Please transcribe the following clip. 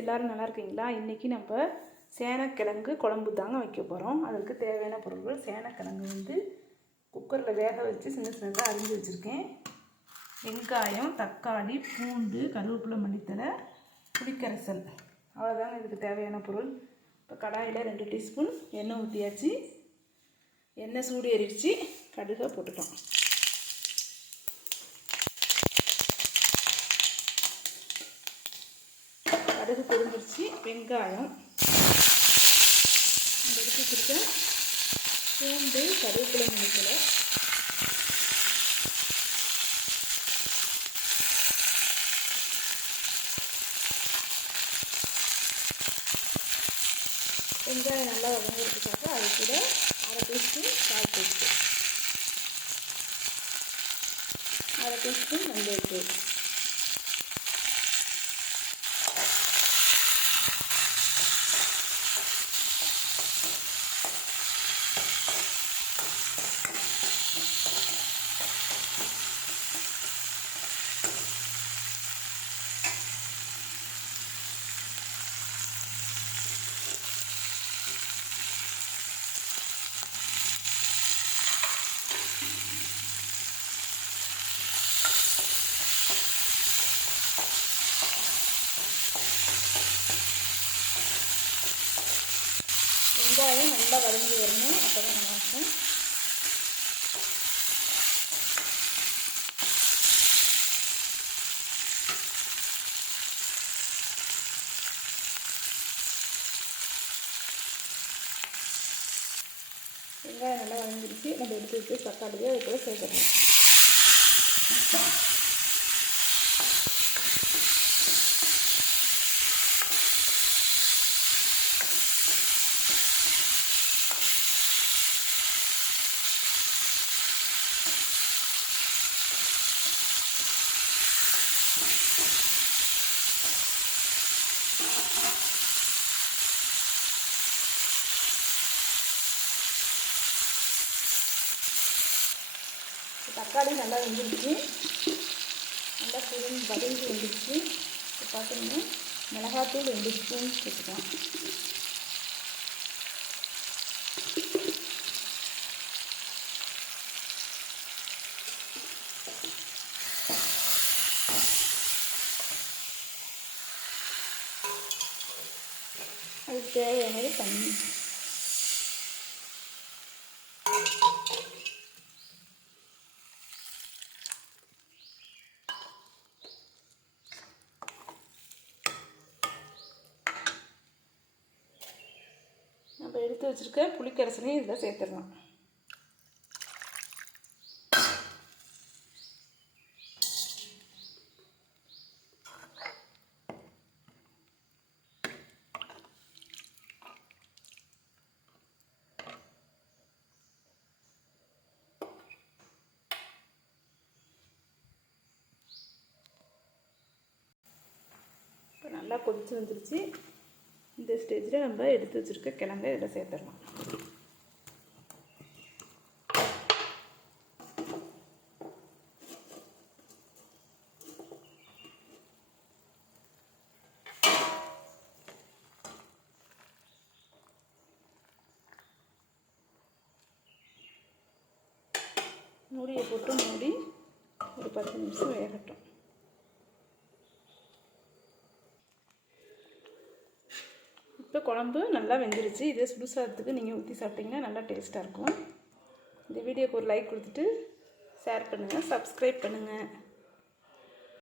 எல்லோரும் நல்லா இருக்கீங்களா? இன்றைக்கி நம்ம சேனக்கிழங்கு குழம்பு தாங்க வைக்க போகிறோம் அதற்கு தேவையான பொருட்கள் சேனக்கிழங்கு வந்து குக்கரில் வேக வச்சு சின்ன சின்னதாக அரிஞ்சு வச்சுருக்கேன். வெங்காயம் தக்காளி பூண்டு கருவேப்பிலை மல்லித்தலை புளிக்கரைசல். அவ்வளோதாங்க இதுக்கு தேவையான பொருள். இப்போ கடாயில் ரெண்டு டீஸ்பூன் எண்ணெய் ஊற்றியாச்சு எண்ணெய் சூடு எரிச்சு கடுகை போட்டுட்டோம். கடுகு பொரிஞ்சிருச்சு வெங்காயம். நம்ம எடுத்து வச்சுருக்க பூண்டு கருவேப்பிலை மணிக்கலை வெங்காயம் நல்லா வதங்கிறதுக்காக அது கூட அரை டீஸ்பூன் கால் டீஸ்பூன் அரை டீஸ்பூன் மஞ்சள் தூள். வெங்காயம் நல்லா வதங்கி வரணும். அப்போ தான் நல்லாயிருக்கும் வெங்காயம் நல்லா வதங்கிடுச்சு. நம்ம எடுத்து வச்சு தக்காளியை அது கூட தக்காளி நல்லா வெந்துருச்சு நல்லா சுருங்கி வதங்கி வந்துருச்சு இப்போ பார்த்தீங்கன்னா மிளகாத்தூள் ரெண்டு ஸ்பூன் சேர்த்துக்கலாம் அதுக்கு தேவையானது தண்ணி நம்ம எடுத்து வச்சுருக்க புளிக்கரைசலையும் இதில் சேர்த்துடணும். இப்போ நல்லா கொதிச்சு வந்துருச்சு. இந்த ஸ்டேஜில் நம்ம எடுத்து வச்சுருக்க கிழங்க இதில் சேர்த்துடலாம். மூடியை போட்டு மூடி ஒரு பத்து நிமிஷம் வேகட்டும். இப்போ குழம்பு நல்லா வெந்துருச்சு. இதே சுடு சாதத்துக்கு நீங்கள் ஊற்றி சாப்பிட்டிங்கன்னா நல்லா டேஸ்ட்டாக இருக்கும். இந்த வீடியோக்கு ஒரு லைக் கொடுத்துட்டு ஷேர் பண்ணுங்கள் சப்ஸ்கிரைப் பண்ணுங்கள்